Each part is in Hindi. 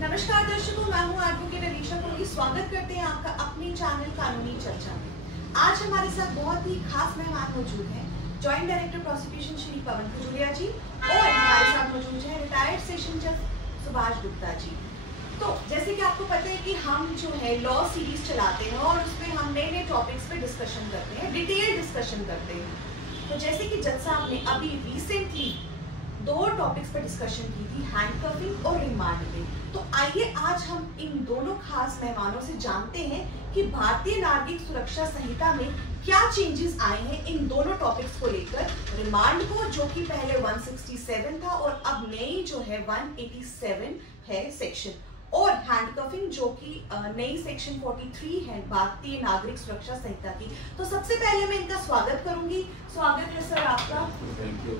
नमस्कार दर्शकों, मैं हूं एडवोकेट अलीशा कोहली। स्वागत करते हैं आपका अपने चैनल कानूनी चर्चा में। आज हमारे साथ बहुत ही खास मेहमान मौजूद हैं, joint director prosecution Shri Pawan Khajuria जी, और हमारे साथ मौजूद हैं रिटायर्ड सेशन जज सुभाष गुप्ता जी। तो जैसे कि आपको पता है कि हम जो है लॉ सीरीज चलाते हैं और उसमें हम नए नए टॉपिक्स पे डिस्कशन करते हैं, डिटेल डिस्कशन करते हैं। तो जैसे कि जज साहब ने अभी रिसेंटली 2 टॉपिक्स पर डिस्कशन की थी, हैंडकफिंग और रिमांड पे। तो आइए आज हम इन दोनों खास मेहमानों से जानते हैं कि भारतीय नागरिक सुरक्षा संहिता में क्या चेंजेस आए हैं इन दोनों टॉपिक्स को लेकर। रिमांड को जो कि पहले 167 था और अब नई जो है 187 है सेक्शन, और हैंडकफिंग जो कि नई सेक्शन 43 है भारतीय नागरिक सुरक्षा संहिता की। तो सबसे पहले मैं इनका स्वागत करूंगी। स्वागत है सर आपका। Thank you.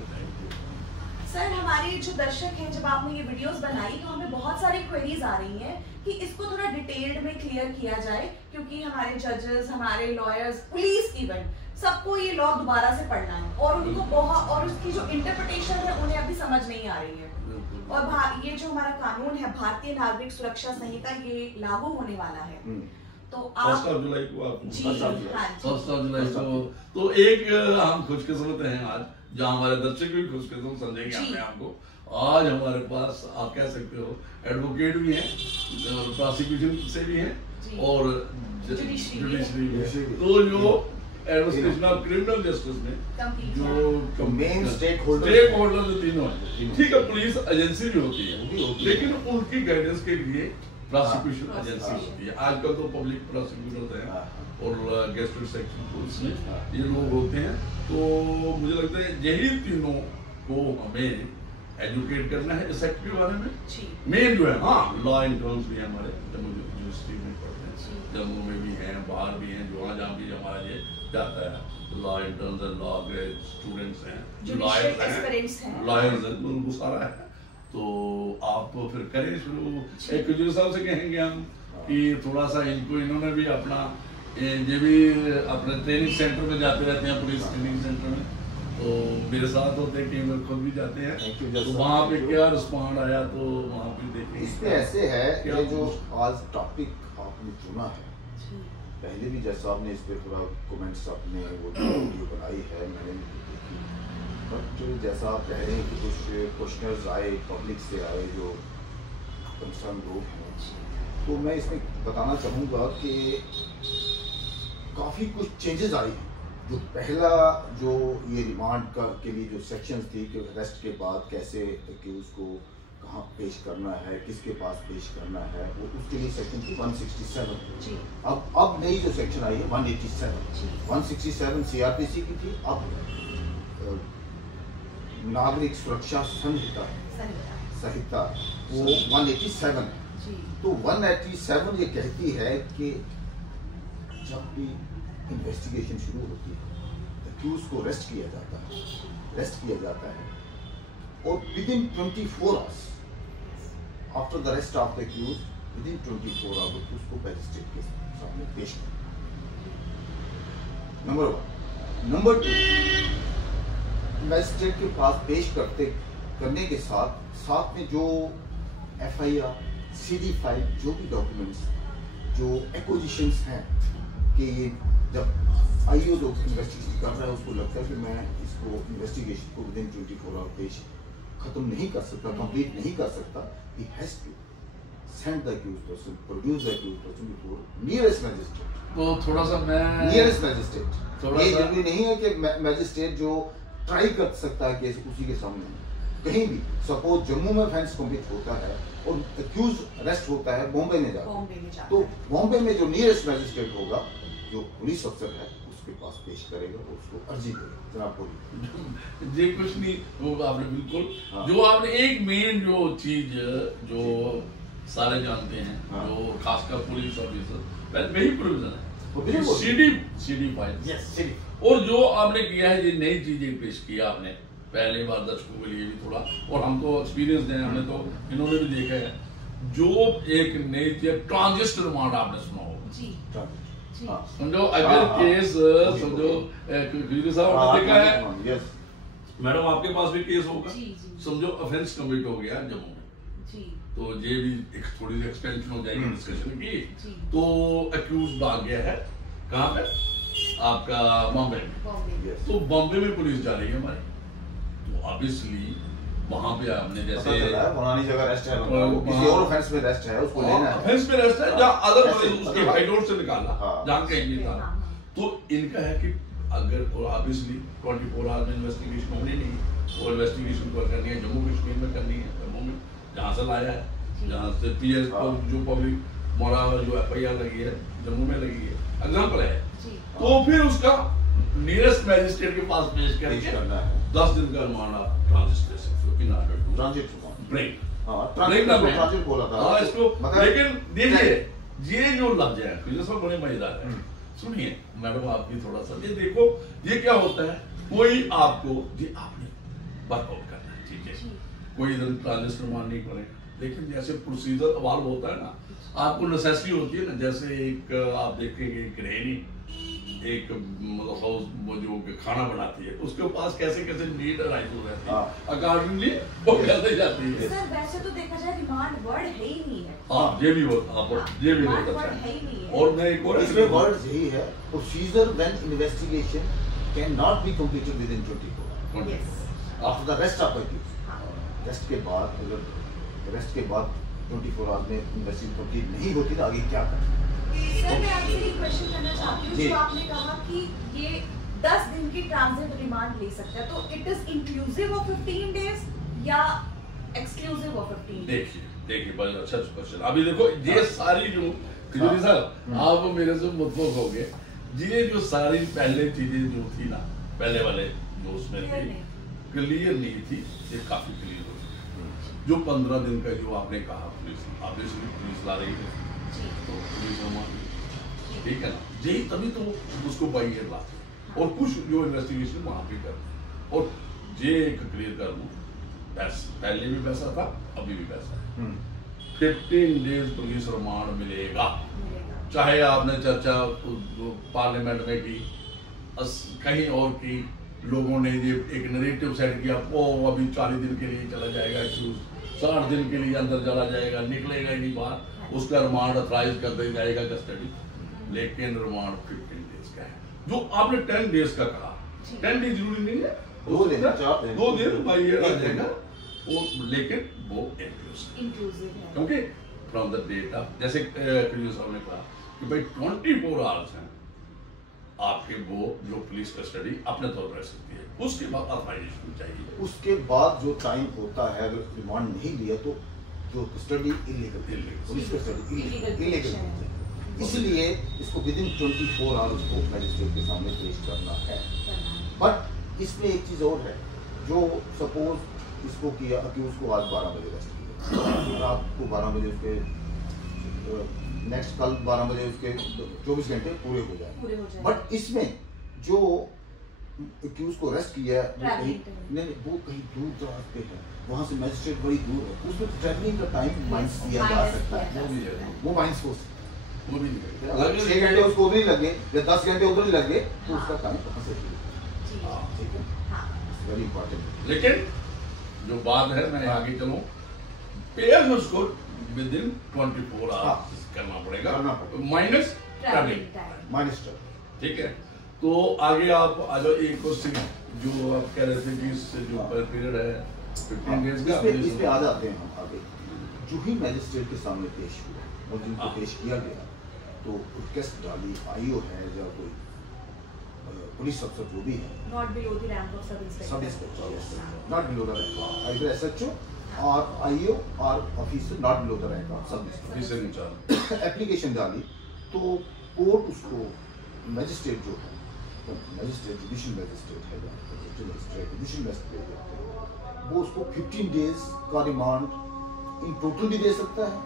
सर, हमारे जो दर्शक हैं, जब आपने ये वीडियोस बनाई तो हमें बहुत सारी क्वेरीज आ रही हैं कि इसको थोड़ा डिटेल्ड में क्लियर किया जाए, क्योंकि हमारे जजेस, हमारे लॉयर्स, पुलिस इवन सबको ये लॉ दोबारा से पढ़ना है और उनको बहुत, और उसकी जो इंटरप्रिटेशन है उन्हें अभी समझ नहीं आ रही है। और ये जो हमारा कानून है भारतीय नागरिक सुरक्षा संहिता, ये लागू होने वाला है। तो आप 1 जुलाई को आप जी, हाँ, 1 जुलाई को तो एक हम खुशकिस्मत हैं आज, जहाँ हमारे दर्शक भी खुशकिस्मत समझेंगे अपने आपको। आज हमारे पास आप कह सकते हो एडवोकेट भी हैं, प्रोसिक्यूशन से भी हैं और जुडिशरी भी है। तो जो एडमिनिस्ट्रेशन ऑफ क्रिमिनल जस्टिस में जो मेन स्टेक होल्डर जो तीनों हैं, ठीक है, पुलिस एजेंसी भी होती है, लेकिन उनकी गाइडेंस के लिए प्रोसिक्यूशन एजेंसी होती है। आजकल तो पब्लिक प्रोसिक्यूटर हैं और गेस्टेड सेक्शन पुलिस में ये लोग होते हैं। तो मुझे लगता है यही तीनों को हमें एजुकेट करना है इस एक्ट के बारे में। मेन जो है, हाँ, लॉ इंटर्न्स भी हैं हमारे जम्मू यूनिवर्सिटी में पढ़ते हैं, जम्मू में भी हैं, बाहर भी हैं, जहाँ भी हमारा ये जाता है। लॉ इंटर्न्स हैं, लॉ ग्रेड स्टूडेंट्स हैं, लॉयर्स हैं, उनको सारा है। तो आप तो फिर करें शुरू। एक खजूर साहब से कहेंगे हम कि थोड़ा सा इनको, इन्होंने भी अपना ये भी अपने ट्रेनिंग सेंटर में जाते रहते हैं, पुलिस ट्रेनिंग सेंटर में, तो मेरे साथ होते हैं, कई बार खुद भी जाते हैं। तो वहाँ पे क्या रिस्पॉन्ड आया तो वहाँ पे देखें। इसमें ऐसे है कि जो आज टॉपिक आपने चुना है, पहले भी जज साहब ने इस पर थोड़ा कमेंट्स अपने वो वीडियो बनाई है, मैंने देखी। बट जैसा आप कह रहे हैं कि कुछ क्वेश्चनर्स आए, पब्लिक से आए, जो कंसर्न लोग हैं, तो मैं इसमें बताना चाहूँगा कि काफ़ी कुछ चेंजेस आए हैं। जो पहला जो ये रिमांड का के लिए जो सेक्शंस थी कि अरेस्ट के बाद कैसे एक्यूज को कहाँ पेश करना है, किसके पास पेश करना है, वो उसके लिए सेक्शन थी 167। अब नई जो सेक्शन आई है 187। 167 सीआरपीसी की थी, अब नागरिक सुरक्षा संहिता वो 187 है। तो 187 ये कहती है कि जब भी इन्वेस्टिगेशन शुरू होती है, एक्यूज को अरेस्ट किया जाता है और within 24 hours after the arrest of the accused, within 24 hours उसको मैजिस्ट्रेट के सामने पेश करना, नंबर 1। नंबर 2, मैजिस्ट्रेट के पास पेश करने के साथ में जो FIR, CD फाइल, जो भी डॉक्यूमेंट्स, जो एक्विजिशंस हैं, कि ये जब IO जो इन्वेस्टिगेशन कर रहा है उसको लगता है कि मैं इसको इन्वेस्टिगेशन को विदिन 24 आवर पेश खत्म नहीं कर सकता, कंप्लीट नहीं कर सकता, he has to send the accused person, produce the accused person before nearest magistrate। तो थोड़ा सा मैं नियरेस्ट मैजिस्ट्रेट, ये जरूरी नहीं है कि मैजिस्ट्रेट जो ट्राई कर सकता है केस उसी के सामने, कहीं भी सपोज जम्मू में ऑफेंस कमिट होता है और एक्यूज अरेस्ट होता है बॉम्बे में जाता है, तो बॉम्बे में जो नियरेस्ट मैजिस्ट्रेट होगा, जो पुलिस अफसर है, उसके पास पेश करेगा और उसको अर्जी देगा। जनाब बोलिए। ये कुछ नहीं, वो आपने बिल्कुल जो आपने एक मेन जो चीज जो सारे जानते हैं, जो खासकर पुलिस ऑफिसर, वही प्रोविजन है CD फाइल। और जो आपने किया है, ये नई चीजें पेश किया आपने पहले बार दर्शकों के लिए भी थोड़ा, और हम तो एक्सपीरियंस हैं, हमने तो इन्होंने भी देखा है, जो एक नई चीज ट्रांजिस्ट रिमांड आपने सुना होगा। समझो अगर केस, समझो साहब देखा है, मैडम आपके पास भी केस होगा, समझो ऑफेंस कमिट हो गया जम्मू में, जी। तो ये भी एक थोड़ी सी एक्सटेंशन हो जाएगी डिस्कशन की। जी। तो अक्यूज भाग गया है कहाँ पे, आपका बॉम्बे में। बॉम्बे। तो बॉम्बे में पुलिस जा रही है हमारी, तो ऑब्वियसली वहां पे आपने जैसे पुरानी जगह रेस्ट है, किसी और ऑफेंस में रेस्ट है, उसको लेना है, ऑफेंस में रेस्ट है या अदर उसके हाईकोर्ट से निकालना, जहाँ कहीं भी था। हाँ। तो इनका है कि अगर, और ऑब्वियसली 24 आवर्स में इन्वेस्टिगेशन होनी नहीं, वो इन्वेस्टिगेशन को करनी है जम्मू कश्मीर में करनी है, जम्मू में जहाँ से लाया है, जहाँ से पीएस जो पब्लिक मोरा जो FIR लगी है जम्मू में लगी है, एग्जाम्पल है। तो फिर उसका नियरेस्ट मैजिस्ट्रेट के पास पेश करना है, 10 दिन का रिमांड आप ट्रांजिट ले सकते हो, in order to transit break. Transit बोला था। इसको लेकिन देखिए ये जो लफ्ज है ये सब बड़े मजेदार है। सुनिए मैडम, आप भी थोड़ा सा ये देखो, ये क्या होता है, कोई आपको ये आपने वर्कआउट करना है, ठीक है, कोई इधर ट्रांजिट रिमांड नहीं करेगा, लेकिन जैसे प्रोसीजर अवाल्व होता है ना, आपको नेसेसिटी होती है ना, जैसे एक आप देखेंगे गृहिणी एक मतलब हाउस वो जो खाना बनाती है, उसके पास कैसे कैसे नीड राइट हो रहती है, अकॉर्डिंगली वो कैसे जाती है। सर वैसे तो देखा जाए रिमांड वर्ड है ही नहीं है। हाँ ये भी होता, ये भी बहुत अच्छा है। और मैं एक और इसमें वर्ड यही है, procedure when investigation can not be completed with in 24 hours after the rest of the case. Rest के बाद, अगर रेस्ट के बाद 24 आवर्स में इन्वेस्टिगेशन कंप्लीट नहीं होती तो आगे क्या करें? सर मैं आपसे एक क्वेश्चन करना चाहती हूँ, जो आपने कहा कि ये 10 दिन की ट्रांजिट रिमांड ले सकता है, तो it is inclusive of 15 days या एक्सक्लूसिव ऑफ 15 डेज? देखिए बहुत अच्छा क्वेश्चन। अभी देखो ये सारी जो तिजोरी साहब आप मेरे से मुतफिक हो गए, ये जो सारी पहले चीजें जो थी ना, पहले वाले जो उसमें थी क्लियर नहीं थी, ये काफी क्लियर हो गई। जो 15 दिन का जो आपने कहा, पुलिस ला रही है, तो पुलिस ठीक है ना, यही तभी तो उसको बाई ईयर लाते, और कुछ जो इन्वेस्टिगेशन वहां पे करते, और ये एक क्लियर कर दूं, पहले भी पैसा था, अभी भी पैसा है। 15 डेज पुलिस रिमांड मिलेगा, चाहे आपने चर्चा पार्लियामेंट में की, कहीं और की, लोगों ने ये एक नैरेटिव सेट किया, वो अभी 40 दिन के लिए चला जाएगा, 60 दिन के लिए अंदर चला जाएगा, निकलेगा ही नहीं बाहर, उसका रिमांड अथराइज कर दिया जाएगा कस्टडी, लेकिन रिमांड 15 डेज का है। जो आपने 10 डेज का कहा, 10 डेज जरूरी नहीं है, 2 दिन बाई ईयर आ जाएगा, लेकिन वो इंक्लूसिव है, क्योंकि फ्रॉम द डेटा, जैसे साहब ने कहा कि भाई 24 आवर्स हैं आपके, वो जो पुलिस कस्टडी अपने तौर पर रह सकती है, उसके बाद अथराइजेशन चाहिए, उसके बाद जो टाइम होता है, अगर रिमांड नहीं लिया तो जो custody illegal, police custody illegal, इसलिए इसको विद इन 24 आवर्स को मैजिस्ट्रेट के सामने पेश करना है। बट इसमें एक चीज और है, जो सपोज इसको किया अक्यूज को आज 12 बजे अरेस्ट किया, रात को 12 बजे उसके नेक्स्ट कल 12 बजे उसके 24 घंटे पूरे हो जाए। बट इसमें जो अक्यूज को अरेस्ट किया वो कहीं दूर दराज पे है, वहाँ से मैजिस्ट्रेट बड़ी दूर है, उसमें ट्रैवलिंग का टाइम माइनस दिया जा सकता है, वो माइनस हो सकता है, 6 घंटे उसको उधर ही लगे या 10 घंटे उधर ही लगे, तो उसका टाइम कहाँ से ठीक है, वेरी इंपॉर्टेंट। लेकिन जो बात है, मैं आगे चलूं, पेयर्स उसको विद इन 24 आवर्स करना पड़ेगा, माइनस ट्रैवलिंग, ठीक है। तो आगे आप आ जाओ, एक क्वेश्चन जो आप कह रहे थे कि इससे जो पीरियड है 15 डेज का, इस पे आ जाते हैं हम आगे। जो ही मैजिस्ट्रेट के सामने पेश हुआ और जिनको पेश किया गया, तो रिक्वेस्ट डाली, आईओ है या कोई पुलिस अफसर जो भी है, not below the rank of sub inspector, not below the rank, either SHO और आईओ और officer not below the rank of sub inspector, application डाली, तो कोर्ट उसको मैजिस्ट्रेट जो है, मैजिस्ट्रेट जुडिशियल मैजिस्ट्रेट है, जुडिशियल मैजिस्ट्रेट वो उसको 15 डेज का रिमांड इन टोटल भी दे सकता है,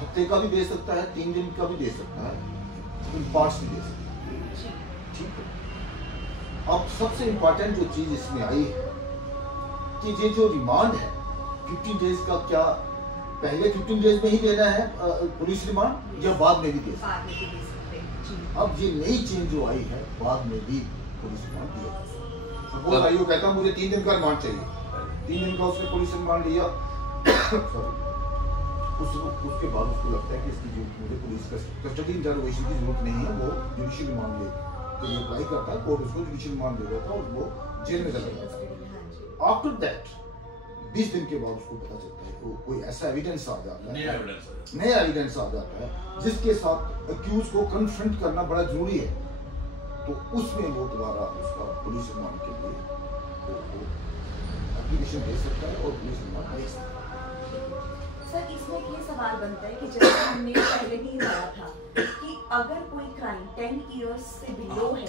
हफ्ते का भी दे सकता है, 3 दिन का भी दे सकता है, इन पार्ट्स भी दे सकता है, ठीक है। अब सबसे इम्पोर्टेंट जो चीज इसमें आई है कि ये जो रिमांड है 15 डेज का, क्या पहले 15 डेज में ही देना है पुलिस रिमांड या बाद में भी दे सकते हैं? अब ये नई चेंज जो आई है, बाद में भी पुलिस रिमांड दिया, सपोज आईओ कहता मुझे 3 दिन का रिमांड चाहिए, 3 दिन का उसने पुलिस रिमांड लिया, उसके बाद उसको लगता है कि इसकी जो मुझे पुलिस कस्टडी इंटरोगेशन की जरूरत नहीं है, वो जुडिशियल रिमांड ले तो ये अप्लाई करता है, कोर्ट उसको जुडिशियल रिमांड दे देता है और वो जेल में चला जाता है। आफ्टर दैट 20 दिन के बाद उसको पता चलता है कि कोई ऐसा एविडेंस आ जाता है, नया एविडेंस आ जाता है जिसके साथ अक्यूज को कन्फ्रंट करना बड़ा जरूरी है, तो उसमें वो दोबारा उसका पुलिस रिमांड के लिए एप्लीकेशन दे सकता है और पुलिस रिमांड दे सकता है। सर इसमें ये सवाल बनता है कि जैसे हमने पहले भी बताया था कि अगर कोई क्राइम 10 इयर्स से बिलो है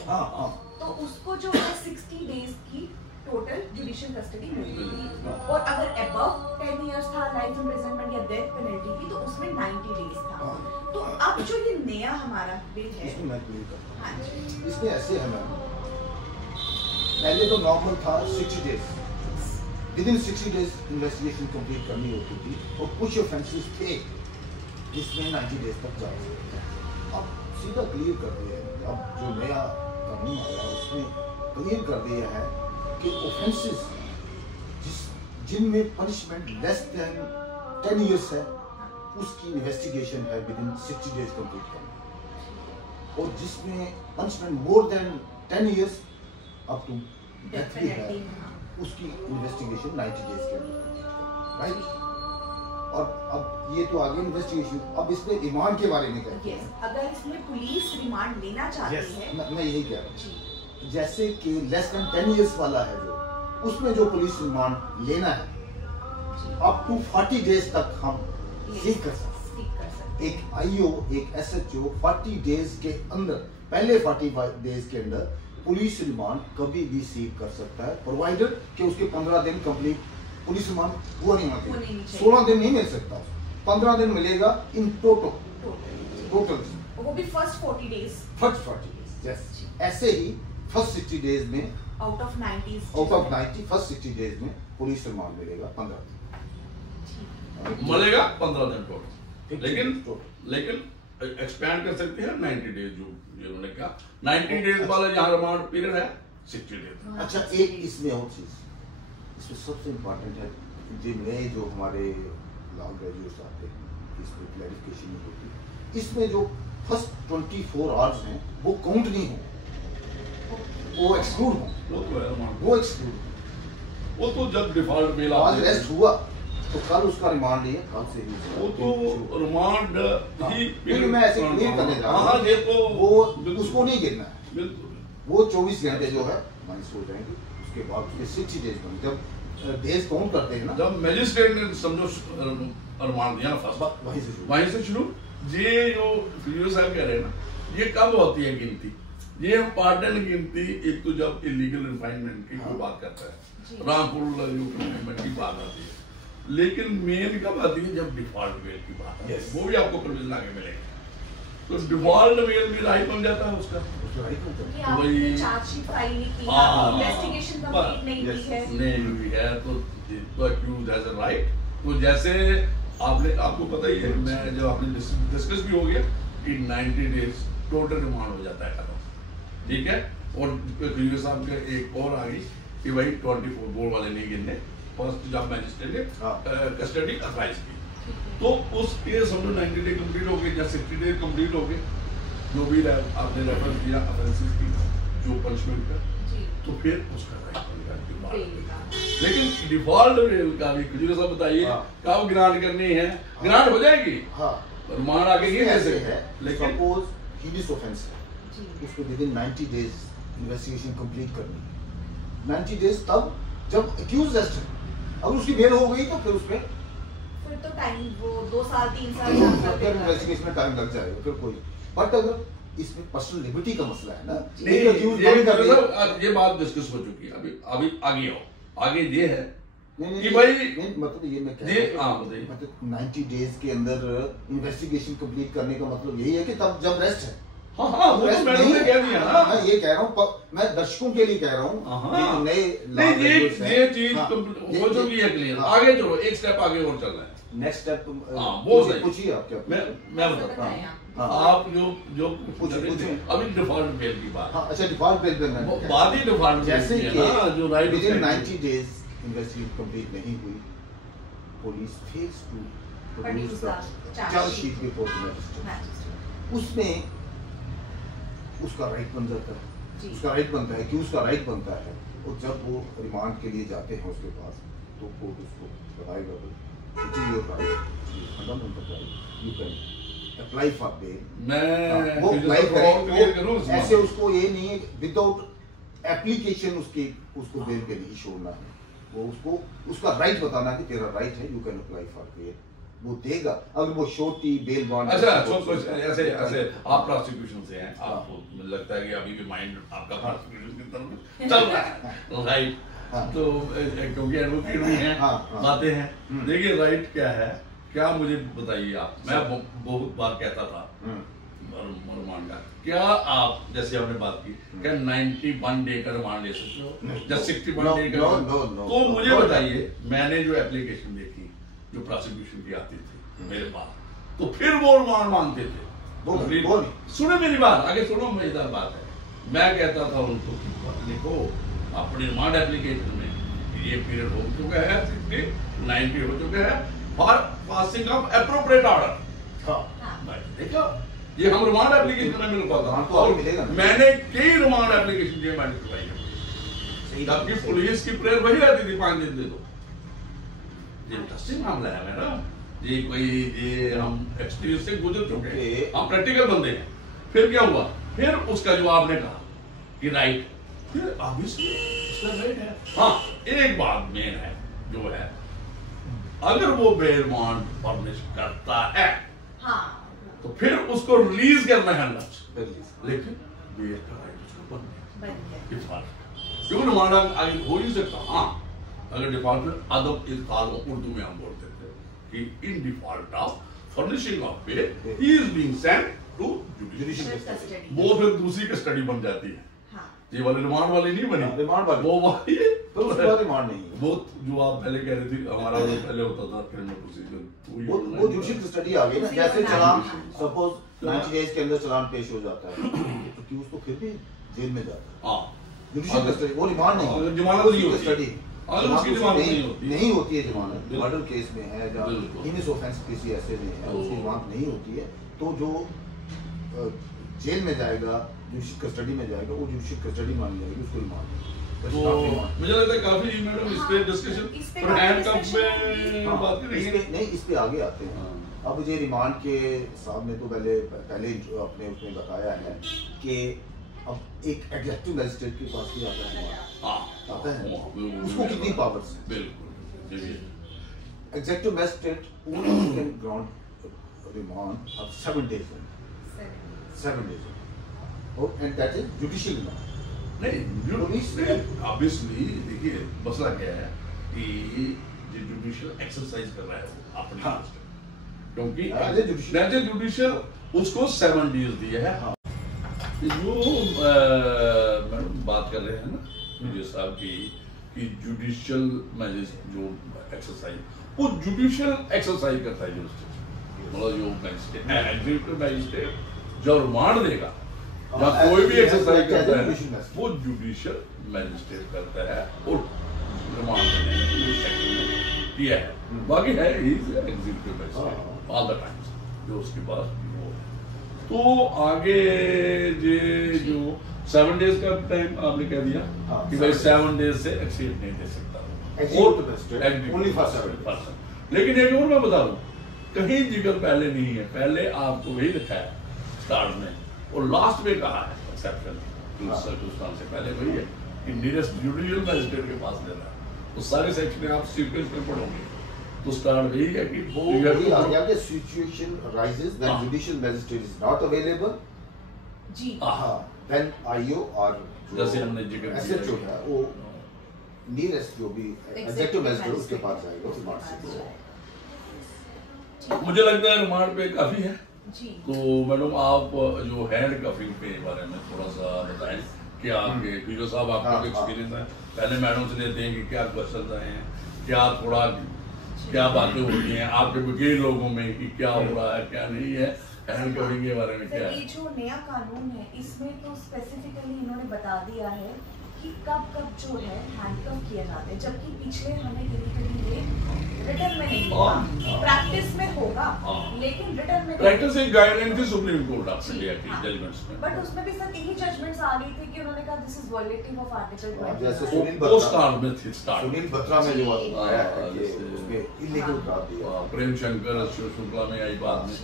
तो उसको जो है 60 डेज की टोटल जुडिशियल कस्टडी मिलेगी, और अगर अबव 10 इयर्स था, लाइफ इम्प्रिजनमेंट या डेथ पेनल्टी थी, तो उसमें 90 डेज था। तो अब जो ये नया हमारा बिल है इसमें मैं क्लियर करता हूं, इसमें ऐसे है मैम, पहले तो नॉर्मल था 60 days, within 60 days investigation complete करनी होती थी, और कुछ ऑफेंसेस थे जिसमें 90 डेज तक जा सकते हैं। अब सीधा क्लियर कर दिया है, अब जो नया कानून आया है उसमें क्लियर कर दिया है कि ऑफेंसेस जिनमें पनिशमेंट लेस देन 10 इयर्स है उसकी इन्वेस्टिगेशन है विदिन 60 डेज कंप्लीट करना, और जिसमें punishment more than 10 years up to death भी है उसकी इन्वेस्टिगेशन 90 डेज के अंदर, राइट। और अब ये तो आगे इन्वेस्टिगेशन, अब इसमें रिमांड के बारे में कहते हैं। अगर इसमें पुलिस रिमांड लेना चाहती है, मैं यही कह रहा हूँ, जैसे कि लेस देन 10 इयर्स वाला है जो, उसमें जो पुलिस रिमांड लेना है अप टू 40 डेज तक हम सीख कर सकते। एक आईओ, एक एसएचओ 40 डेज के अंदर, पहले 45 डेज के अंदर पुलिस रिमांड कभी भी सीख कर सकता है, प्रोवाइडेड कि उसके 15 दिन कंप्लीट पुलिस रिमांड हुआ नहीं होना, 16 दिन नहीं मिल सकता, 15 दिन मिलेगा इन टोटल, वो भी फर्स्ट 40 डेज, यस। ऐसे ही फर्स्ट 60 डेज में आउट ऑफ 90 फर्स्ट 60 डेज में पुलिस रिमांड मिलेगा 15 दिन, मिलेगा 15 दिन टोटल, लेकिन एक्सपैंड कर सकते हैं 90 डेज, जो उन्होंने कहा 90 डेज वाला यहाँ रिमांड पीरियड है 60 डेज। अच्छा, एक इसमें और चीज, इसमें सबसे इम्पोर्टेंट है, जो नए जो हमारे लॉ ग्रेजुएट्स आते हैं, इसमें क्लैरिफिकेशन नहीं होती, इसमें जो फर्स्ट 24 आवर्स हैं वो काउंट नहीं हो, वो एक्सक्लूड हो, वो तो जब डिफॉल्ट बेल आज अरेस्ट हुआ तो कल उसका रिमांड लिया, कल से ही वो तो रिमांड ही, मैं ऐसे क्लियर करने जा रहा हूँ, ये तो वो उसको नहीं गिनना है, वो 24 घंटे जो है माइनस हो जाएंगे, उसके बाद उसके 60 डेज बन, जब डेज काउंट करते हैं ना, जब मैजिस्ट्रेट ने समझो रिमांड दिया फर्स्ट, वहीं से शुरू। ये जो वीडियो साहब कह रहे हैं ना, ये कब होती है गिनती, ये पार्टन गिनती, एक तो जब इलीगल रिफाइनमेंट की कोई बात करता है, रामपुर की बात आती है, लेकिन मेन कब आती है जब डिफॉल्ट बेल की बात आती है, वो भी आपको प्रोविजन आगे मिलेगा, तो डिफॉल्ट बेल भी राइट बन जाता है उसका, वही चार्जशीट फाइल नहीं की, इन्वेस्टिगेशन कंप्लीट नहीं हुई है, तो अक्यूज्ड हैज अ राइट। तो जैसे आपको पता ही है, मैं जब आपने डिस्कस भी हो गया कि 90 डेज टोटल रिमांड हो जाता है खत्म, ठीक है। और वीडियो साहब के एक और आ गई कि भाई 24 बोर्ड वाले नहीं गिनने, फर्स्ट जब मैजिस्ट्रेट ने कस्टडी अथराइज की, तो उसके समझो 90 डे कंप्लीट हो गए या 60 डे कंप्लीट हो गए, जो भी आपने रेफरेंस दिया ऑफेंसेस की जो पनिशमेंट का, तो फिर उसका राइट बनेगा। लेकिन डिफॉल्ट बेल का भी कुछ सब बताइए कब ग्रांट करनी है, ग्रांट हो जाएगी, रिमांड आगे नहीं दे सकते, लेकिन सपोज हीनियस ऑफेंस है, उसको विदिन 90 डेज इन्वेस्टिगेशन कंप्लीट करनी है, 90 डेज तब जब अक्यूज अरेस्ट है, अगर उसकी बेल हो गई तो फिर उसपे फिर तो टाइम वो 2 साल 3 साल 4 साल फिर इन्वेस्टिगेशन में टाइम लग जाएगा, फिर कोई, बट अगर इसमें पर्सनल लिबर्टी का मसला है ना, नहीं, ये बात डिस्कस हो चुकी है, अभी आगे आओ, आगे ये है कि भाई मतलब ये मैं कह रहा हूं, मतलब 90 डेज के अंदर इन्वेस्टिगेशन कंप्लीट करने का मतलब यही है कि तब जब रेस्ट है, वो तो मैंने कह दिया ना, मैं ये कह रहा हूँ, मैं दर्शकों के लिए कह रहा हूँ, नए ये चीज हो चुकी है क्लियर, आगे चलो एक स्टेप आगे और चल रहा है, नेक्स्ट स्टेप वो पूछिए आप क्या, मैं बताता हूँ, आप जो अभी डिफॉल्ट बेल की बात, अच्छा डिफॉल्ट बेल पे मैं बात ही डिफॉल्ट जैसे कि जो right within 90 days investigation complete नहीं हुई police fails to Produce produce the the charge sheet before the magistrate, उसमें उसका राइट बन जाता है, उसका राइट बनता है कि उसका राइट बनता है, और जब वो रिमांड के लिए जाते हैं उसके पास, तो कोर्ट उसको बताएगा it is your right, fundamental right, you can apply for bail. मैं वो अप्लाई करूं करें, ऐसे उसको ये नहीं है विदाउट एप्लीकेशन उसको बेल के लिए छोड़ना है, वो उसको उसका राइट बताना है कि तेरा राइट है, you can apply for bail, वो देगा। अगर वो छोटी बेल बॉन्ड, अच्छा कुछ ऐसे आप प्रोसिक्यूशन से हैं, आपको लगता है कि अभी भी माइंड आपका प्रोसिक्यूशन की तरफ चल रहा है, राइट? तो क्योंकि एडवोकेट भी हैं, बातें हैं, देखिए राइट क्या है, क्या मुझे बताइए आप। मैं बहुत बार कहता था रिमांड का, क्या आप जैसे आपने बात की क्या 91 डे का रिमांड ले सकते हो, जब 61 डे का, तो मुझे बताइए, मैंने जो एप्लीकेशन देखी जो प्रोसिक्यूशन की आती थी मेरे पास, तो फिर वो रिमांड मांगते थे। सुनो मेरी बात, आगे सुनो, मजेदार बात है। मैं कहता था उनको लिखो अपनी रिमांड एप्लीकेशन में ये पीरियड हो चुका है, 60 90 हो चुका है for passing of appropriate order. देखो ये हम रिमांड एप्लीकेशन में मिल पाता, और मैंने कई रिमांड एप्लीकेशन दिए मैंने करवाई है, जबकि पुलिस की प्रेयर वही रहती थी 5 दिन दे दो। ये इंटरेस्टिंग मामला है मैडम, ये कोई ये हम एक्सपीरियंस से गुजर चुके हैं, हम प्रैक्टिकल बंदे हैं। फिर क्या हुआ, फिर उसका जो आपने कहा कि राइट, फिर ऑब्वियसली उसका राइट है। हाँ, एक बात मेन है जो है, अगर वो बेल बॉन्ड फर्निश करता है, हाँ, तो फिर उसको रिलीज करना है लक्ष्य, लेकिन बेल का राइट उसको बन गया, क्यों रिमांड आगे हो नहीं सकता। हाँ, अगर डिफॉल्ट में अदब इस काल को उर्दू में हम बोलते थे कि in default of furnishing of bail he is being sent to judicial custody, वो फिर दूसरी कस्टडी बन जाती है। हाँ। ये वाली रिमांड वाली नहीं बनी, रिमांड वाली वो वाली तो उसका रिमांड नहीं है। वो जो आप पहले कह रहे थे हमारा जो पहले होता था क्रिमिनल प्रोसीजर, वो जुडिशियल कस्टडी आ गई ना, जैसे चालान सपोज 90 डेज के अंदर चालान पेश हो जाता है तो कि उसको फिर भी जेल में जाता है। हां, जुडिशियल कस्टडी वो रिमांड नहीं, जमानत नहीं होती, कस्टडी नहीं होती है, जमानत मर्डर केस में है या हिनियस ऑफेंस किसी ऐसे में है, उसकी जमानत नहीं होती है, तो जो जेल में जाएगा, जुडिशियल कस्टडी में जाएगा, वो जुडिशियल कस्टडी मान जाएगी, उसको रिमांड। तो मुझे लगता है काफी मैडम इस पे डिस्कशन पर हैंडकफ में बात करेंगे नहीं, इस पे आगे आते हैं। अब ये रिमांड के सामने तो पहले अपने उसने बताया है कि अब एक एग्जेक्टिव मैजिस्ट्रेट के पास भी आता है, आता है, उसको कितनी पावर्स है? बिल्कुल, executive magistrate can ground remand of 7 days, 7 days, और and that is judicial remand. नहीं, ऑब्वियसली देखिए मसला क्या है कि जो जुडिशियल एक्सरसाइज कर रहा है वो अपनी, क्योंकि जुडिशियल उसको 7 days दिया है। जो मैडम बात कर रहे हैं ना वीडियो साहब की कि जुडिशियल मैजिस्ट्रेट जो एक्सरसाइज, वो जुडिशियल एक्सरसाइज करता है जुडिशियल, मतलब जो मैजिस्ट्रेट एग्जीक्यूटिव मैजिस्ट्रेट जो रिमांड देगा या कोई भी एक्सरसाइज करता है वो जुडिशियल मैजिस्ट्रेट करता है, और रिमांड किया है, बाकी है executive magistrate all the times जो उसके पास। तो आगे ये जो 7 days का टाइम आपने कह दिया कि भाई 7 days से एक्सीड नहीं दे सकता, लेकिन एक और मैं बता दूं, कहीं जिक्र पहले नहीं है, पहले आपको वही लिखा है स्टार्ट में, और लास्ट में कहा है एक्सेप्शन से पहले वही है कि नियरेस्ट जुडिशियल मैजिस्ट्रेट के पास लेना है। तो सारे सेक्शन आप सीक्वेंस में पढ़ोगे तो स्टार्ट वही है कि वो आ गया कि situation rises when judicial magistrate is not available जी, हां, व्हेन आईओ और जैसे हमने जिक्र किया एसएचओ है वो नियरेस्ट जो भी एग्जेक्टिव मैजिस्ट्रेट उसके पास जाएगा, रिमांड से। मुझे लगता है रिमांड पे काफी है जी। तो मैडम आप जो हैंड कफिंग के बारे में थोड़ा सा बताएं कि आपके वीडियो साहब आपका एक्सपीरियंस है, पहले मैडम से लेते हैं कि क्या क्वेश्चन आए हैं, क्या थोड़ा क्या बातें होती हैं आपके वकील लोगों में कि क्या हो रहा है क्या नहीं है, हैंड कफिंग के बारे में क्या है? ये जो नया कानून है इसमें तो स्पेसिफिकली इन्होंने बता दिया है कि कब कब जो है हैंडकफ किया जाता है, जबकि पिछले हमें रिटन में नहीं प्रैक्टिस में होगा, हाँ। लेकिन रिटर्न में प्रैक्टिस एक गाइडलाइन थी सुप्रीम कोर्ट ऑफ इंडिया की जजमेंट्स में, बट उसमें भी सर यही जजमेंट्स आ रही थी कि उन्होंने कहा this is violating of article 20। जैसे वो स्टार में थी, स्टार सुनील बत्रा में जो आया है कि उसमें इलीगल कर दिया। प्रेम शंकर शुक्ला में आई बाद में,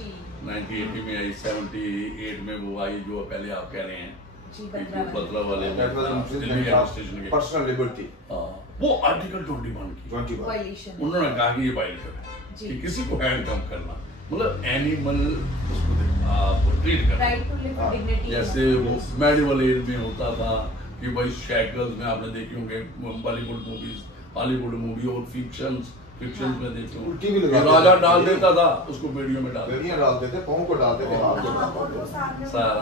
1980 में आई, 78 में वो आई जो पहले आप कह रहे हैं बत्रा वाले एडमिनिस्ट्रेशन के पर्सनल लिबर्टी, वो आर्टिकल 21 की वायलेशन उन्होंने कहा कि ये वायलेशन है कि किसी को हैंडकम करना, मतलब एनिमल उसको ट्रीट करना, right to live with dignity. जैसे वो मेडिवल एज में होता था कि भाई शैकल्स में आपने देखी होंगे बॉलीवुड मूवीज, हॉलीवुड मूवी और फिक्शंस में देखते उल्टी भी लगा राजा डाल देता था उसको वीडियो में डाल डालते थे, पाँव को डालते थे, हाथ को डालते थे। सारा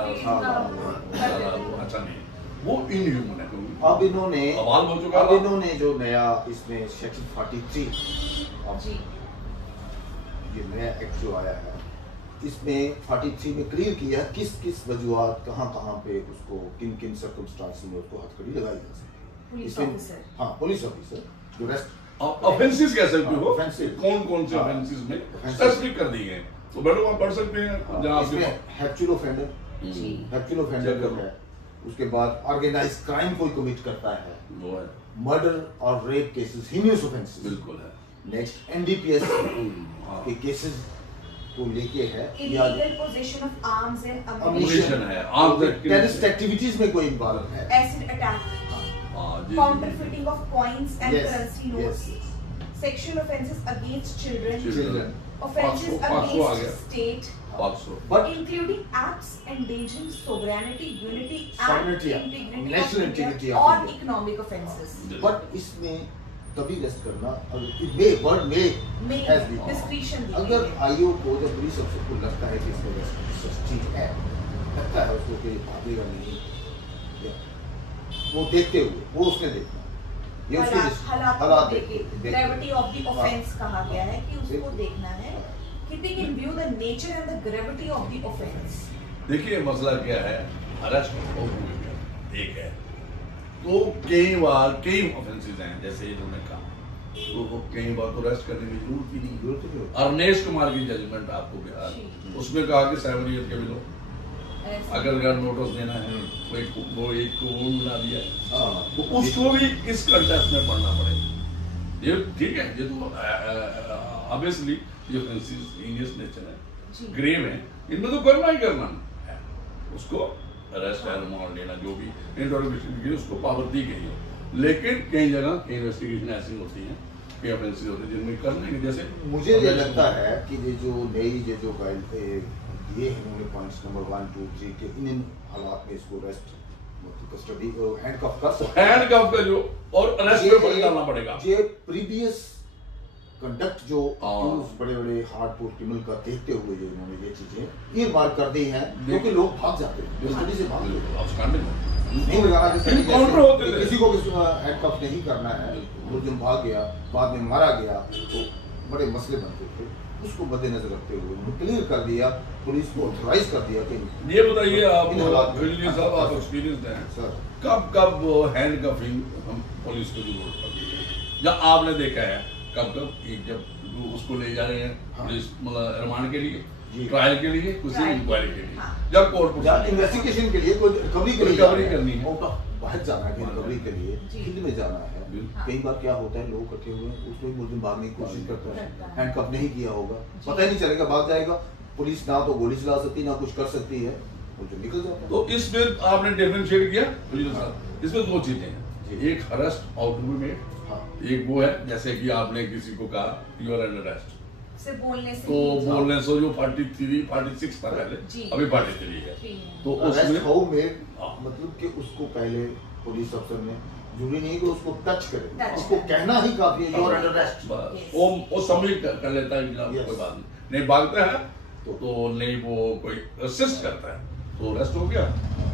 अच्छा नहीं, वो इनह्यूमन है। अब इन्होंने सवाल हो चुका, अब इन्होंने जो नया इसमें सेक्शन 43 जी ये नया एक्ट जो आया है, इसमें 43 में क्लियर किया किस किस वजूहात कहाँ पे उसको किन किन सर्कमस्टांस में उसको हथकड़ी लगाई जा सकती है। इसमें हाँ पुलिस ऑफिसर जो रेस्ट ऑफेंसेस कह सकते हो, offensive। कौन से ऑफेंसेस में स्पेसिफिक कर दिए हैं, तो बैठो आप पढ़ सकते हैं जहाँ इसमें हैप्चुअल ऑफेंडर, हैप्चुअल ऑफेंडर जो है, उसके बाद ऑर्गेनाइज क्राइम कोई कमिट करता है, वो है मर्डर और रेप केसेस, हीनियस ऑफेंसेस, बिल्कुल है। नेक्स्ट एनडीपीएस के केसेस को लेके है, या illegal position of arms and ammunition है, आर्म्स टेररिस्ट एक्टिविटीज में कोई इन्वॉल्व है, acid attack, counterfeiting of coins and currency notes, sexual offences against children, offences against state, but including acts endangering sovereignty, unity Sovereignty, and integrity national of India integrity of or India. economic offences. But इसमें तभी रेस्ट करना अगर वर्ड में हैज बीन Discretion दी अगर गई है। आईओ को जब पुलिस अफसर को लगता है कि इसमें रेस्ट ठीक है, लगता है उसको कि भागेगा नहीं, वो देखते हुए वो उसने देखना, ये उसके हालात ग्रेविटी ऑफ द ऑफेंस कहा गया है कि उसको देखना है, keeping in view the nature and the gravity of the offence. देखिए मसला क्या है, अरेस्ट एक है तो कई बार कई ऑफेंसेस हैं, जैसे इन्होंने कहा तो कई बार तो अरेस्ट करने की जरूरत ही नहीं। अरनेश कुमार की जजमेंट आपको बिहार, उसमें कहा कि 7 ईयर के मिलो, अगर नोटिस देना है वो एक को वो बना दिया है, तो उसको भी इस कंटेक्स्ट में पढ़ना पड़ेगा। ये ठीक है, ये तो ऑब्वियसली ये सीरियस नेचर है, ग्रेव है, इनमें तो करना ही करना है, उसको अरेस्ट है, रिमांड लेना, जो भी इंटरोगेशन की उसको पावर दी गई है। लेकिन कई जगह इन्वेस्टिगेशन ऐसी होती है, कई ऑफेंसेस होते हैं जिनमें करना है, जैसे मुझे ये लगता है कि ये जो नई ये जो गाइड ये इन्होंने पॉइंट्स नंबर 1 2 3 के इन हालात में इसको रेस्ट कस्टडी हैंडकफ कर सकते हैं, हैंडकफ का जो और अरेस्ट में पड़ जाना पड़ेगा। ये प्रीवियस कंडक्ट जो उस बड़े हार्डकोर क्रिमिनल का देखते हुए जो इन्होंने ये चीजें ये मार्क कर दी हैं, क्योंकि लोग भाग जाते हैं कस्टडी से, भाग नहीं लगाना किसी को हैंडकफ नहीं करना है, मुलजिम भाग गया बाद में मारा गया तो बड़े मसले बनते थे, उसको मद्देनजर रखते हुए क्लियर कर दिया, पुलिस को ऑथराइज कर दिया कि ये बताइए आप साहब, आप एक्सपीरियंस हैं सर, कब हैंडकफिंग हम पुलिस को जरूरत पड़ती है, या आपने देखा है कब एक जब उसको ले जा रहे हैं पुलिस मतलब रिमांड के लिए, ट्रायल के लिए, कुछ इंक्वायरी के लिए, जब कोर्ट इन्वेस्टिगेशन के लिए, कोई रिकवरी करनी है, बाहर जाना है रिकवरी के लिए, फील्ड में जाना है, कई बार क्या होता है लोग इकट्ठे हुए हैं, उसमें मुलजिम भागने की कोशिश करता है, हैंडकफ नहीं किया होगा, पता ही नहीं चलेगा, भाग जाएगा, पुलिस ना तो गोली चला सकती ना कुछ कर सकती है, मुलजिम निकल जाता है। तो इसमें आपने डिफरेंशिएट किया पुलिस साहब, इसमें 2 चीजें हैं, एक arrest ought to be made, एक वो है जैसे कि आपने किसी को कहा यू आर अंडर अरेस्ट, से बोलने से तो बोलने से जो 43 46 था पहले, अभी 43 है, तो उसमें हाउ मेड मतलब कि उसको पहले पुलिस अफसर ने जरूरी नहीं कि उसको टच करे, उसको कहना ही काफी है यू आर अंडर अरेस्ट, वो सबमिट कर लेता है, कोई बात नहीं भागता है तो नहीं वो कोई असिस्ट करता है तो अरेस्ट हो गया।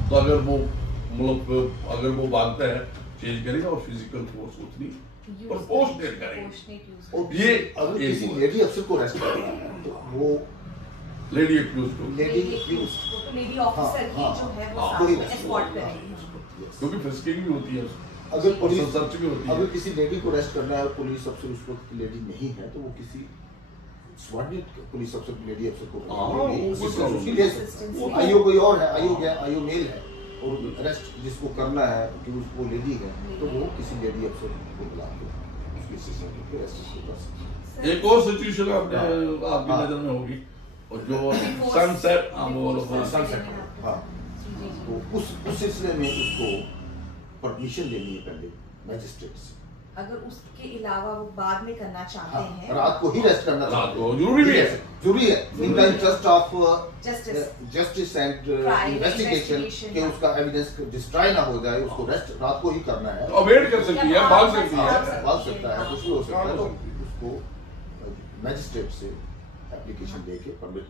तो अगर वो मतलब अगर वो भागता है चेंज करेगा और फिजिकल फोर्स उतनी प्रोपोर्शनेट करेगा। ये अगर किसी लेडी अफसर को अरेस्ट करना है तो वो लेडी एक्यूज को लेडी ऑफिसर की जो है वो एस्कॉर्ट करेगी, क्योंकि फ्रिस्किंग भी होती है, अगर पुलिस सर्च भी होती है। अगर किसी लेडी को अरेस्ट करना है और पुलिस अफसर उस वक्त लेडी नहीं है तो वो किसी सबऑर्डिनेट पुलिस अफसर को, लेडी अफसर को वो आईओ कोई और है, आईओ क्या, आईओ मेल है, और अरेस्ट जिसको करना है कि वो लेडी है तो वो किसी लेडी अफसर को बुला के उसकी असिस्टेंट को अरेस्ट कर सकते हैं। एक और सिचुएशन आपने आपकी नजर में होगी, और जो सनसेट हाँ, तो उस सिलसिले में उसको परमिशन देनी है पहले मैजिस्ट्रेट से, अगर उसके अलावा वो बाद में करना चाहते हैं, रात को ही रेस्ट करना रात को जरूरी भी है, जरूरी है in the interest of justice and investigation कि उसका एविडेंस डिस्ट्रॉय ना हो जाए, उसको रेस्ट रात को ही करना है। तो अवॉइड कर सकती है, भाग सकती है, भाग सकता है, कुछ भी हो सकता है, तो उसको मैजिस्ट्रेट से एप्लीकेशन देके परमिट,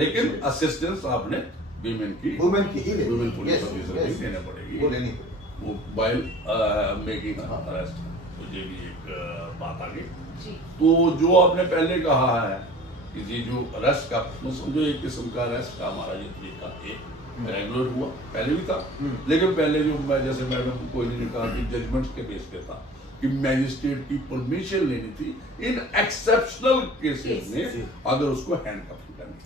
लेकिन असिस्टेंस आपने वुमेन की ही लेनी, वुमेन पुलिस ऑफिसर की लेना पड़ेगी, वो लेनी पड़ेगी, वो व्हाइल मेकिंग अरेस्ट। तो ये भी एक बात आ गई। तो जो आपने पहले कहा है कि जी जो अरेस्ट का, समझो एक किस्म का अरेस्ट का हमारा ये तरीका एक रेगुलर हुआ, पहले भी था, लेकिन पहले जो मैं जैसे मैडम को ने कहा कि जजमेंट्स के बेस पे था कि मैजिस्ट्रेट की परमिशन लेनी थी इन एक्सेप्शनल केसेस में, अगर उसको हैंडकफिंग करनी,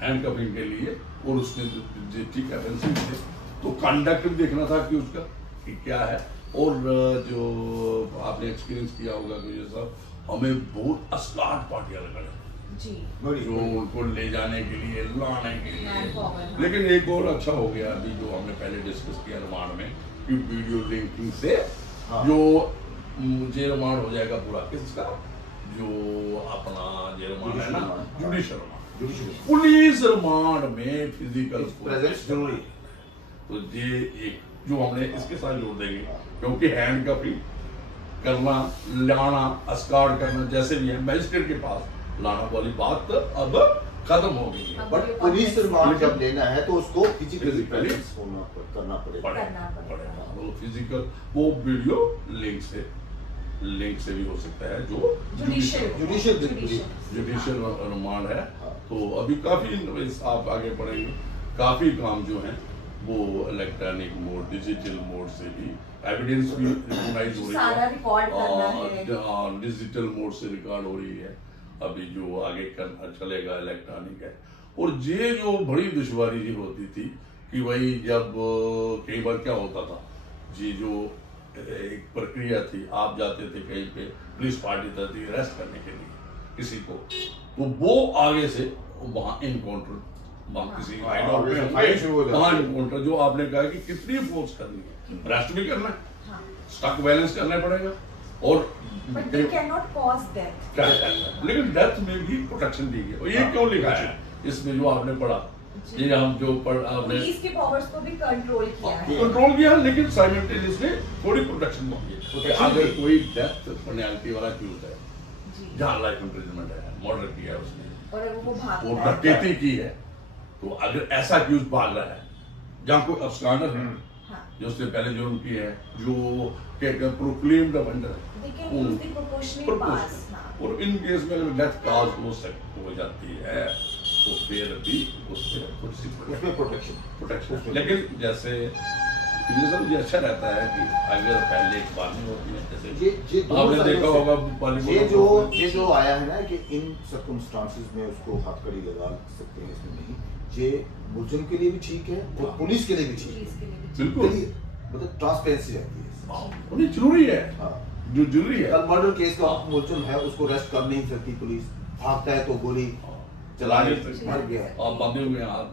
हैंडकफिंग के लिए, और उसने ठीक है तो कंडक्ट भी देखना था कि उसका कि क्या है। और जो आपने एक्सपीरियंस किया होगा कि ये सब हमें बहुत अस्काट पार्टियां लगाए जो उनको ले जाने के लिए, लाने के लिए। लेकिन एक और अच्छा हो गया अभी जो हमने पहले डिस्कस किया रिमांड में कि वीडियो लिंकिंग से जो मुझे रिमांड हो जाएगा पूरा किसका, जो अपना जो रिमांड है ना, जुडिशियल रिमांड, पुलिस रिमांड में फिजिकल प्रेजेंस जरूरी, तो ये एक जो हमने इसके साथ जोड़ देंगे, क्योंकि हैंडकफिंग करना, लाना, अस्कार्ड करना जैसे भी है मैजिस्ट्रेट के पास लाना वाली बात अब खत्म हो गई है। बट पुलिस रिमांड जब लेना है तो उसको फिजिकली प्रेजेंस करना पड़ेगा, वो फिजिकल, वो वीडियो लिंक से भी हो सकता है जो जुडिशियल रिमांड है। तो अभी काफी आप आगे बढ़ेंगे, काफी काम जो है वो इलेक्ट्रॉनिक मोड, डिजिटल मोड से भी एविडेंस भी रिकॉग्नाइज हो रही है, डिजिटल मोड से रिकॉर्ड हो रही है। अभी जो आगे चलेगा इलेक्ट्रॉनिक है। और ये जो बड़ी दुश्वारी जी होती थी कि भाई जब कई बार क्या होता था जी, जो एक प्रक्रिया थी, आप जाते थे कहीं पे, पुलिस पार्टी थी अरेस्ट करने के लिए किसी को, तो वो आगे से वहां इनकाउंटर, किसी इनकाउंटर, जो आपने कहा कि कितनी फोर्स करनी है, अरेस्ट भी करना है, स्टक बैलेंस करना पड़ेगा, और लेकिन डेथ में भी प्रोटेक्शन दी है। और ये क्यों लिखा है इसमें जो आपने पढ़ा, ये हम जो आपने इसके पावर्स को भी कंट्रोल किया है, लेकिन साइमल्टेनियसली थोड़ी प्रोटेक्शन दी है। अगर कोई डेथ पेनल्टी वाला केस है जहाँ लाइफ इम्प्रिजनमेंट है, मर्डर किया है उसने और वो डकैती की है, तो अगर ऐसा केस भाग रहा है जहाँ कोई अब्सकॉन्डर है, जो उसने पहले जुर्म किया है, जो प्रोक्लेम्ड अफेंडर है, और इन केस में अगर डेथ काज हो जाती है तो फिर भी उसमें प्रोटेक्शन। लेकिन जैसे ये अच्छा रहता है कि अगर पहले एक बार नहीं होती है, जैसे आपने देखा होगा ये जो आया है ना कि इन सर्कमस्टांसेस में उसको हथकड़ी लगा सकते हैं, इसमें नहीं, ये मुलजिम के लिए भी ठीक है और पुलिस के लिए भी ठीक है, बिल्कुल, मतलब ट्रांसपेरेंसी रहती है, जरूरी है, जो जरूरी है। कल मर्डर केस का मुलजिम है, उसको अरेस्ट कर नहीं सकती पुलिस, भागता है तो गोली चला मर गया, बंदे हुए हाथ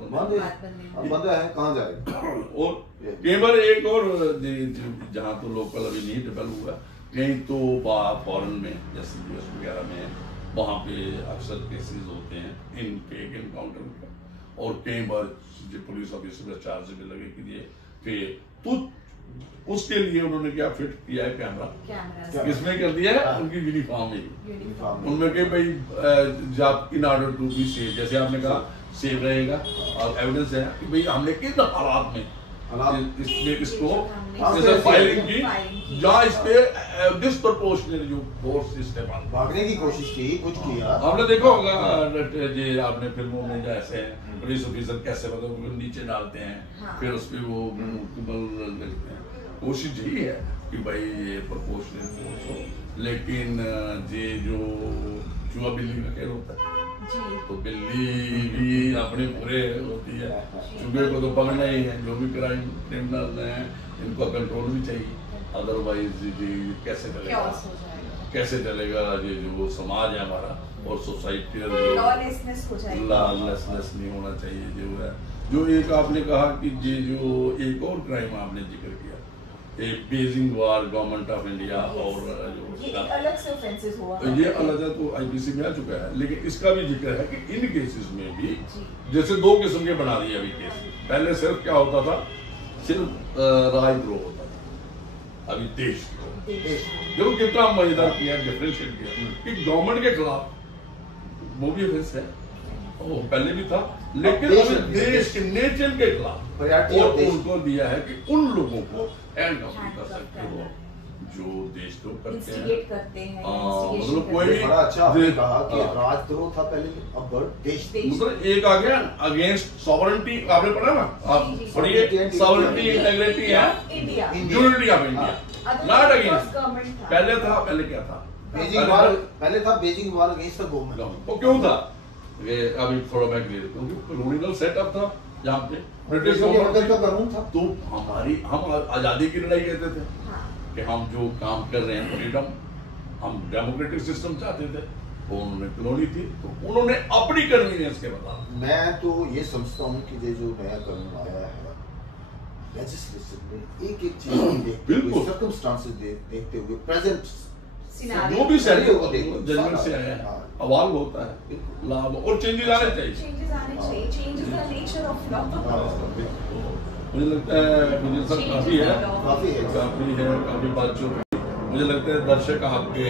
बंदा है, कहाँ जाएगा। और कई बार एक और जहाँ तो लोकल अभी नहीं डेवलप हुआ, नहीं तो फॉरेन में जैसे यूएस वगैरह में, वहाँ पे अक्सर केसेस होते हैं इन फेक एनकाउंटर का, और कई बार पुलिस ऑफिसर चार्ज भी लगे कि ये तो उसके लिए उन्होंने क्या फिट किया है कैमरा, किसमें कर दिया है, उनकी यूनिफॉर्म में, उनमें के भाई जब in order to be safe, जैसे आपने कहा सेफ रहेगा, और एविडेंस है कि भाई हमने किन हालात में इसको फायरिंग की, जहाँ इस पे डिस्प्रपोर्शनेट जो फोर्स इस्तेमाल, भागने की कोशिश की, कुछ किया। आपने देखा होगा ये आपने फिल्मों में जैसे पुलिस ऑफिसर कैसे मतलब नीचे डालते हैं, फिर उस पर वो देखते हैं। कोशिश यही है कि भाई ये प्रोपोर्शनेट फोर्स हो, लेकिन ये जो चूहा बिल्ली का खेल होता है जी। तो बिल्ली भी अपने पूरे होती है, चूहे को तो पकड़ना ही है। जो भी क्रिमिनल हैं इनको कंट्रोल भी चाहिए, अदरवाइज कैसे चलेगा ये जो समाज है हमारा और सोसाइटी लॉलेसनेस हो जाएगी। लॉलेसनेस नहीं होना चाहिए। जो है जो एक आपने कहा कि ये जो एक और क्राइम आपने जिक्र किया, एक Beijing war government of India और ये अलग से ऑफेंसेस हुआ, ये अलग है तो आईपीसी में आ चुका है, लेकिन इसका भी जिक्र है कि इन केसेस में भी जैसे दो किस्म के बना दिए अभी केस। पहले सिर्फ क्या होता था, सिर्फ राजद्रोह होता था, अभी देशद्रोह। जो कितना मजेदार किया, डिफरेंशिएट किया कि गवर्नमेंट के खिलाफ वो भी ऑफेंस है, वो पहले भी था, लेकिन देश के नेचर के खिलाफ और उनको दिया है कि उन लोगों को एंड कर सकते हो जो देशद्रोह करते हैं। मतलब कोई भी बड़ा अच्छा आपने कहा कि राजद्रोह था पहले, अब देश मतलब एक आ गया अगेंस्ट सॉवरेंटी, आपने पढ़ा ना, आप पढ़िए, सॉवरेंटी इंटीग्रिटी है unity of India, not against. पहले था, पहले क्या था, बेजिंग वार, पहले था Beijing war against the government. वो क्यों था, अभी थोड़ा मैं क्लियर क्योंकि कॉलोनियल सेटअप था यहाँ पे, ब्रिटिश गवर्नमेंट का कानून था, तो हम आजादी की लड़ाई कहते थे कि हम जो काम कर रहे हैं फ्रीडम, हम डेमोक्रेटिक सिस्टम चाहते थे, वो उन्होंने कॉलोनी थी तो उन्होंने अपनी कन्वीनियंस के बता। मैं तो ये समझता हूँ कि ये जो नया कानून आया है लेजिस्लेशन में एक एक चीज देखते हुए, सर्कमस्टांसेस देखते हुए, प्रेजेंट जो भी सैलरी को देखो, जजमेंट से आया है, अवाल होता है, लाभ और चेंजेस आने चाहिए। Changes the nature of law. मुझे लगता है मुझे सब काफी बातचीत। मुझे लगता है दर्शक आपके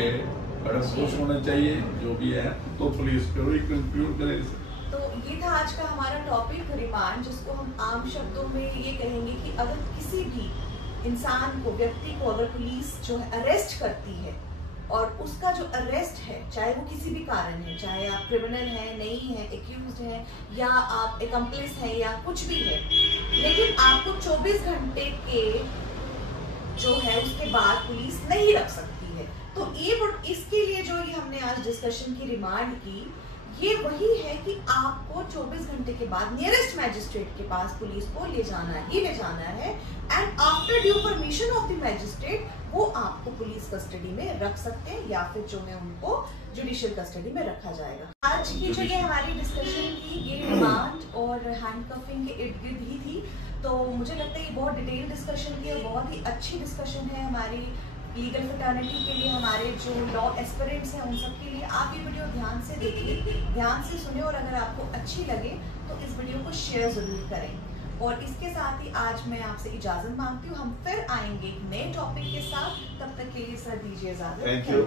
बड़े खुश होने चाहिए जो भी है, तो पुलिस पे वही कंक्लूड करें। तो ये था आज का हमारा टॉपिक रिमांड, जिसको हम आम शब्दों में ये कहेंगे कि अगर किसी भी इंसान को, व्यक्ति को अगर पुलिस जो है अरेस्ट करती है और उसका जो अरेस्ट है, चाहे वो किसी भी कारण है, चाहे आप क्रिमिनल हैं, नहीं है, एक्यूज्ड हैं, या आप एकम्प्लिस हैं, या कुछ भी है, लेकिन आपको 24 घंटे के जो है उसके बाद पुलिस नहीं रख सकती है। तो ये इसके लिए जो ये हमने आज डिस्कशन की रिमांड की, ये वही है कि आपको 24 घंटे के बाद नियरेस्ट मैजिस्ट्रेट के पास पुलिस को ले जाना है and after due permission of the magistrate वो आपको पुलिस कस्टडी में रख सकते हैं, या फिर जो है उनको जुडिशियल कस्टडी में रखा जाएगा। आज की जो ये हमारी डिस्कशन की, ये रिमांड और हैंडकफिंग के इर्द गिर्द ही थी। तो मुझे लगता है ये बहुत डिटेल डिस्कशन थी और बहुत ही अच्छी डिस्कशन है हमारी लीगल फ्रेटर्निटी के लिए, हमारे जो लॉ एस्पिरेंट्स हैं उन सब के लिए। आप ये वीडियो ध्यान से देखिए, ध्यान से सुने, और अगर आपको अच्छी लगे तो इस वीडियो को शेयर जरूर करें। और इसके साथ ही आज मैं आपसे इजाजत मांगती हूँ, हम फिर आएंगे एक नए टॉपिक के साथ। तब तक के लिए सर दीजिए इजाजत। Thank you.